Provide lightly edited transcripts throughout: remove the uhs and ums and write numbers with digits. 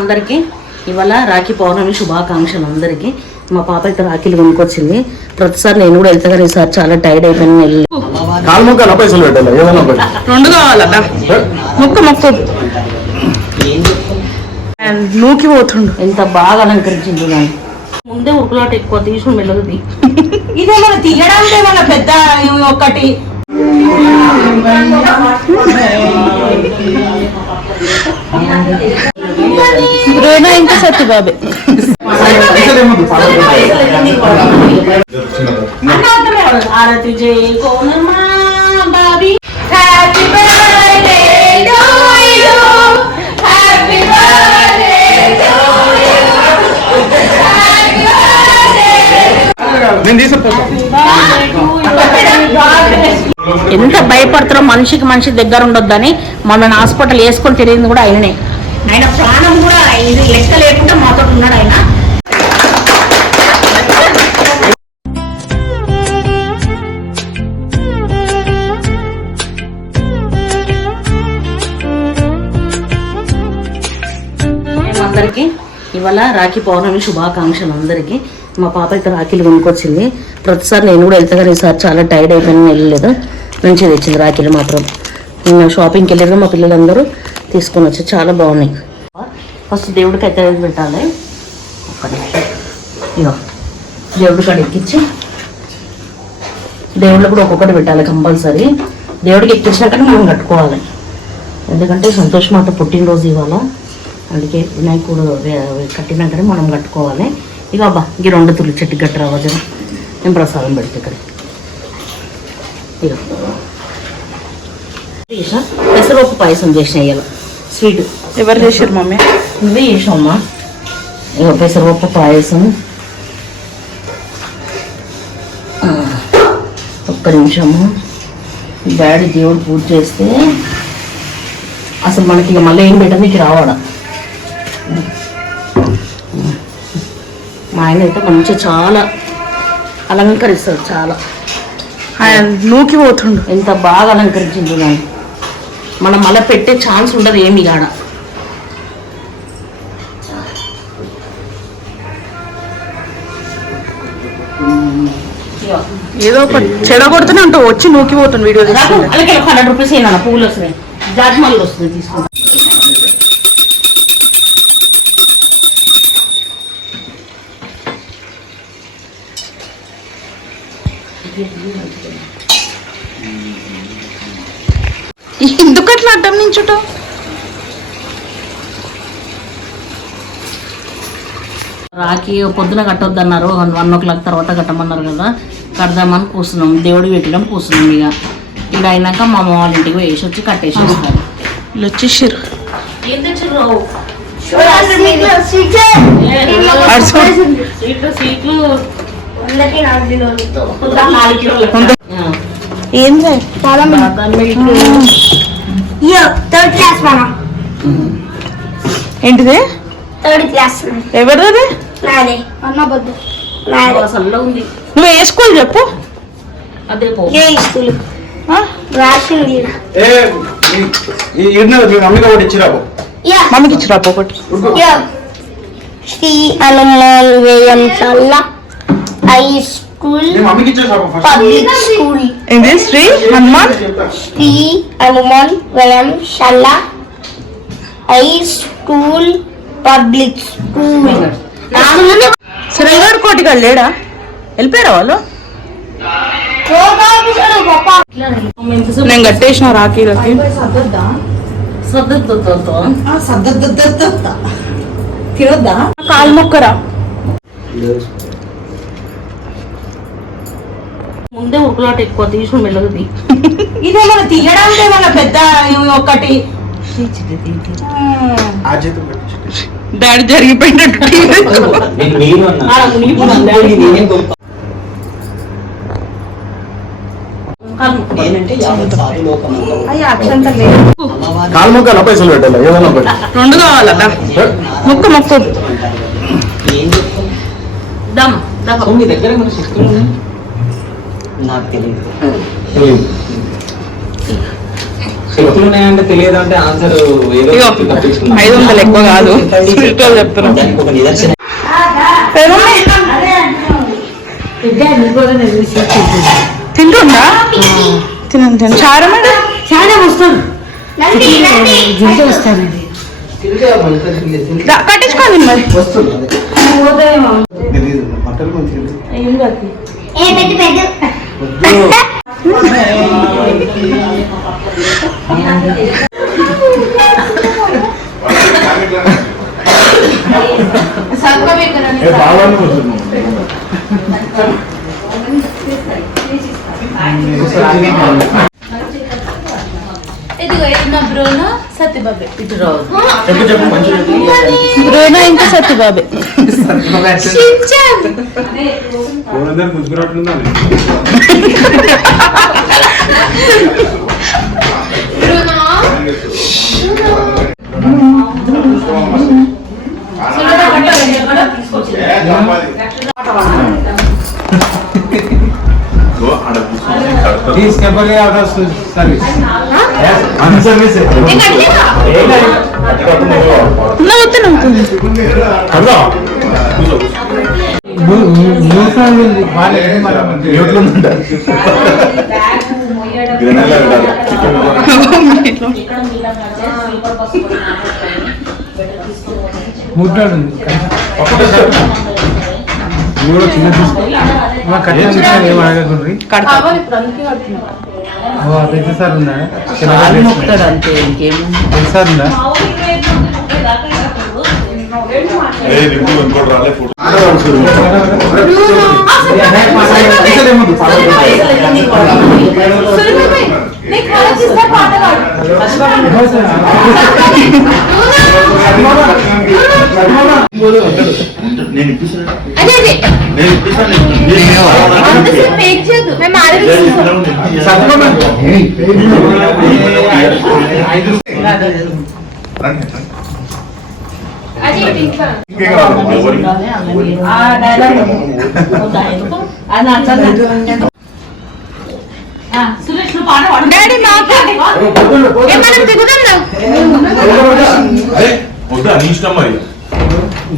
అందరికీ ఇవాళ రాఖీ పౌర్ణమి శుభాకాంక్షలు అందరికీ. మా పాప అయితే రాఖీలు కొనుక్కొచ్చింది. ప్రతిసారి నేను కూడా వెళ్తా కానీ ఈసారి చాలా టైర్డ్ అయిపోయింది. రెండు కావాలట మొక్క మొక్క నూకి పోతుండు. ఎంత బాగా అలంకరించింది దాన్ని. ముందే ఉరుకులాట ఎక్కువ తీసుకుని వెళ్ళదు. ఇదే మన తీయడానికి మన పెద్ద ఒకటి ఇంకా సత్యబాబే ఆరతి జయ కోనమా Bobby happy birthday to you happy birthday to you ఎంత భయపడుతారో మనిషికి మనిషి దగ్గర ఉండొద్దని మన హాస్పిటల్ వేసుకొని తిరిగింది కూడా ఆయననే. ఆయన ప్రాణం కూడా ఇది లెక్క లేకుండా మాతో ఉన్నాడు ఆయన. అందరికీ ఇవాళ రాఖీ పౌర్ణమి శుభాకాంక్షలు అందరికీ. మా పాప అయితే రాఖీలు కొనుక్కొచ్చింది. ప్రతిసారి నేను కూడా వెళ్తా కానీ ఈసారి చాలా టైర్డ్ అయిపోయింది, వెళ్ళలేదు. మంచిగా తెచ్చింది రాఖీలు మాత్రం. నేను షాపింగ్కి వెళ్ళారు, మా పిల్లలందరూ తీసుకొని వచ్చి చాలా బాగున్నాయి. ఫస్ట్ దేవుడికి అయితే పెట్టాలి. ఇక దేవుడి కాడ ఎక్కించి దేవుళ్ళు కూడా ఒక్కొక్కటి పెట్టాలి కంపల్సరీ. దేవుడికి ఎక్కించినాకనే మనం కట్టుకోవాలి, ఎందుకంటే సంతోష్ మాత పుట్టినరోజు ఇవాళ. అందుకే వినాయకుడు కట్టినాకనే మనం కట్టుకోవాలి. ఇక అబ్బా ఈ 2 తులు చెట్టు గట్టు రావద్దు. నేను ప్రసాదం పెడితే ఇక్కడ ఇక పెసరపప్పు పాయసం చేసిన ఇవాళ స్వీట్. ఎవరు చేసారు మమ్మీ? నువ్వే చేసావమ్మా. ఇక పెసరపప్పు పాయసం. ఒక్క నిమిషము. డాడీ దేవుడు పూజ చేస్తే అసలు మనకి ఇక మళ్ళీ ఏం పెట్టడానికి రావాడా. మా ఆయన అయితే మంచిగా చాలా అలంకరిస్తాడు. చాలా ఆయన నూకి పోతుండు. ఎంత బాగా అలంకరించింది దాన్ని. మనం మళ్ళీ పెట్టే ఛాన్స్ ఉండదు ఏమి కాడ. ఏదో ఒక చెడగొడుతూనే ఉంటావు, వచ్చి నూకి పోతుంది. వీడియో అలాగే 100 రూపీస్ అయినా పువ్వులు వస్తున్నాయి, జాజ్మల్లు వస్తుంది తీసుకుంటా. ఎందుకు అట్లా అడ్డం నించుటో? రాఖీ పొద్దున కట్టొద్దన్నారు, 1 o'clock తర్వాత కట్టమన్నారు కదా, కడదామని కూర్చున్నాం. దేవుడికి పెట్టడం కూర్చున్నాం. ఇక ఇక్కడ అయినాక మా అమ్మ వాళ్ళ ఇంటికి వేసి వచ్చి కట్టేసేస్తారు. వీళ్ళు వచ్చేసారు. ఏం తెచ్చారు? ఏంది ఏంటిది? 3rd class. ఎవరిది? అసలు ఉంది. నువ్వు ఏ స్కూల్ చెప్పు. అదే మమ్మీకి ఇచ్చిరా ఒకటి. శ్రీ హనుమాన్ వేయంశాల హై స్కూల్ పబ్లిక్ స్కూల్. ఏంది? శ్రీ హనుమాన్ వేయంశాల హై స్కూల్ పబ్లిక్ స్కూల్. శ్రీగారు కోటిగాడు లేడా? వెళ్ళిపోయారా వాళ్ళు? నేను కట్టేసిన రాఖీలకి. కాలు మొక్కరా. ముందే ఉరుకులాట ఎక్కువ తీసుకుని వెళ్ళదు. ఇదే మన తీయడానికి మన పెద్ద ఒకటి డాడీ జరిగిపోయినట్టు. రెండు కావాలట మొక్క మొక్క. నాకు తెలియదు. ఎట్లున్నాయంటే తెలియదు అంటే ఆన్సర్ ఏదో ఇగో, తప్పించుకున్నాం. 500 ఎక్కువ కాదు స్పిరిచువల్ చెప్తున్నాం. దానికి ఒక నిదర్శనం. తింటుందా? తినండి తినండి. చారం అంటే చాలా వస్తాను జింజ వస్తానండి కట్టించుకోండి మరి. ఏ పెట్టు పెట్టు బ్రూనో ఇంకా సత్యబాబే. He's temporarily out of service. Yes, on service. నవ్వుతుంది. అంతే ఇంకేం డాడీ మాకు ఏమన్నా దిగుతుందా? నీ ఇష్టం మరి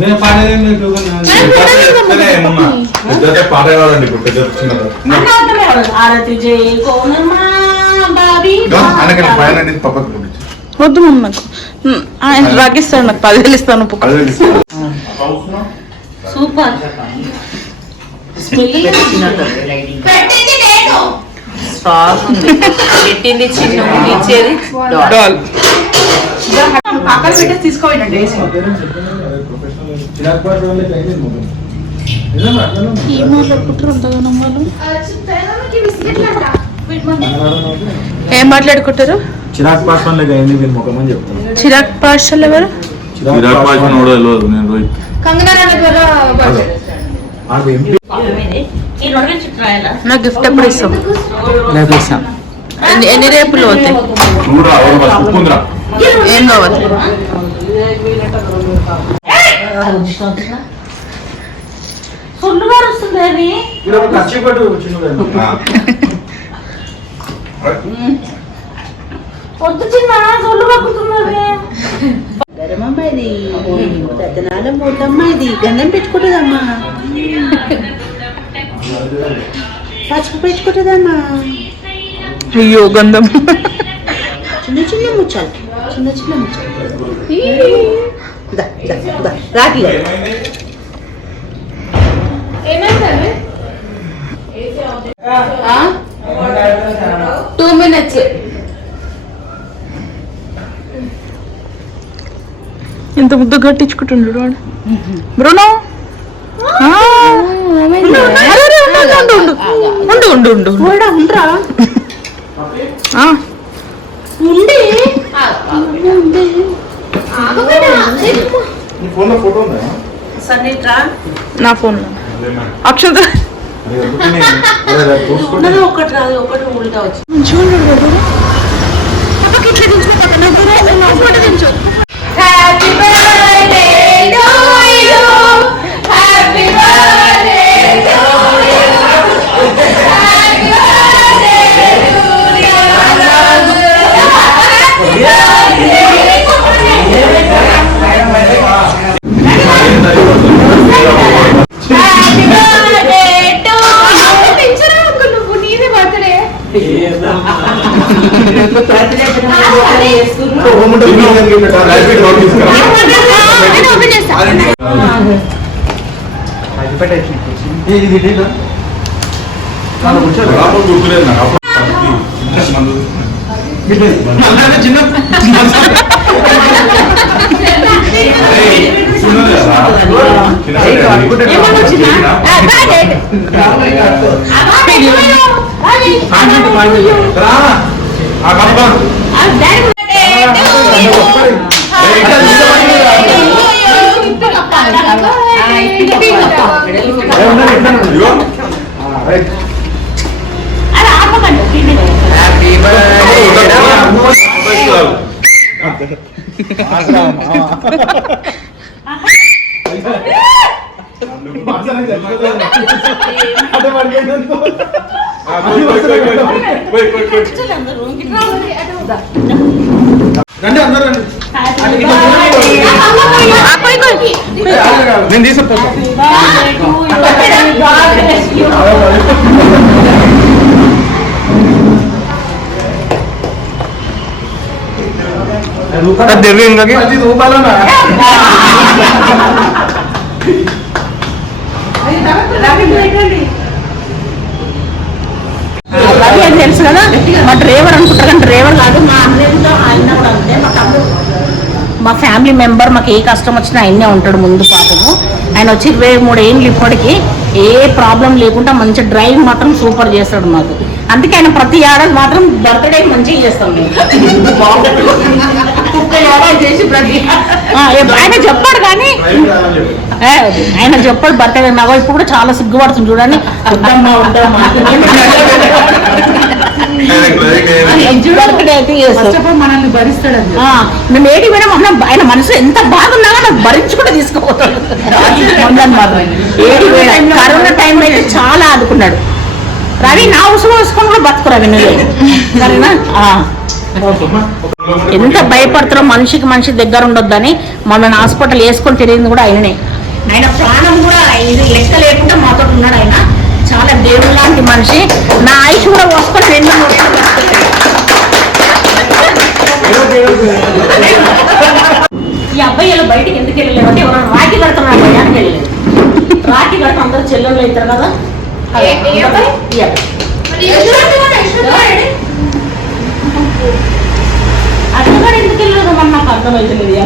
నేను పాడేదేం లేదు. పెద్ద పాట కావాలండి ఇప్పుడు పెద్ద ఆరతి జయ కోనమ్మా బాబీ పక్కకు వద్దు మమ్మ నాకు. ఆయన రాగిస్తాడు, నాకు 10,000 ఇస్తాను. సూపర్ స్మెల్ సాస్ ఉంది పెట్టింది చిన్న ఇచ్చేది డాల్. అక్కడ పెట్టేసి తీసుకోండి ఏం మాట్లాడుకుంటారు? చిరాక్ పాస్వాన్ లాగా అయింది వీళ్ళ ముఖం అని చెప్తాను. చిరాక్ పాషల్ ఎవరు? విరాట్ పాషన్ కూడా తెలియదు. నేను రోహిత్ నా గిఫ్ట్ ఎప్పుడు ఇస్తాం? ఎన్ని రేపులు అవుతాయి? చూడరా ఉప్పుందిరా ఏం కావాలి? పొద్దు చిన్న సొల్లు పక్కుతున్నది. గరమమ్మాయిది పెద్దనాల మూటమ్మాయిది గంధం పెట్టుకుంటుందమ్మా, పసుపు పెట్టుకుంటుందమ్మా. అయ్యో గంధం. చిన్న చిన్న ముచ్చాలు, చిన్న చిన్న ముచ్చాలు. రాకి ఏమైందండి? 2 minutes. ఇంత ముద్దు కట్టించుకుంటుండు వాడు. బ్రూనో ఉండు ఉండరా నా ఫోన్ అక్షంత ఒకటి రాదు, ఒకటి ఉల్టా వచ్చి మంచిగా ఉండడు కదా. Happy birthday to you. Happy birthday to you. Happy birthday to you. Rapid road తీసుకురా. ఓపెన్ చేస్తా. లోపల గుర్తులేదు నాకు. అప్పుడు మందు చిన్న ఉన్నది కదా. రా. ఆ కప్ప. ఇదిగో. రండి అందరూ రండి. నేను తీసుకుపోతా. దేవ్యంగా రవి అని తెలుసు కదా, మా డ్రైవర్ అనుకుంటారు కానీ డ్రైవర్ కాదు. మా అన్నయ్యతో ఆయన కూడా అంతే. మా తమ్ముడు మా ఫ్యామిలీ మెంబర్. మాకు ఏ కష్టం వచ్చినా ఆయనే ఉంటాడు ముందు. పాపము ఆయన వచ్చి 23 ఏళ్ళు ఇప్పటికీ ఏ ప్రాబ్లం లేకుండా మంచి డ్రైవింగ్ మాత్రం సూపర్ చేస్తాడు మాకు. అందుకే ఆయన ప్రతి ఏడాది మాత్రం బర్త్డే మంచిగా చేస్తాం మేము. చేసి ప్రతి ఆయన చెప్పాడు కానీ ఆయన చెప్పాడు బర్త్డే. నాకు ఇప్పుడు కూడా చాలా సిగ్గుపడుతుంది చూడండి. వద్దమ్మా వద్దమ్మా బర్త్డే అయితే చేస్తాం. మనల్ని భరిస్తాడు. మేము ఏడి మేడం ఆయన మనసు ఎంత బాగున్నా నాకు భరించుకుంటే తీసుకోపోతాడు. ఏడి మేడం కరోనా టైంలో అయితే చాలా ఆదుకున్నాడు. రవి నా ఉసుగు వేసుకొని కూడా బతుకు రవి నువ్వు సరేనా. ఎంత భయపడతారో మనిషికి మనిషి దగ్గర ఉండొద్దని మనల్ని హాస్పిటల్ వేసుకొని తిరిగింది కూడా ఆయననే. ఆయన ప్రాణం కూడా ఇది లెక్క లేకుండా మాతో ఉన్నాడు. ఆయన చాలా దేవుడు లాంటి మనిషి. నా ఆయుష్ కూడా పోసుకొని 2 ఈ అబ్బాయి ఇలా బయటికి ఎందుకు వెళ్ళలేదు అంటే ఎవరైనా రాఖీ కడుతున్నారు అబ్బాయి వెళ్ళలేదు. రాఖీ కడతాం అందరూ చెల్లెళ్ళు అవుతారు కదా. అక్కడ ఎందుకు వెళ్ళలేదు మన నాకు అర్థమైతే లేదు.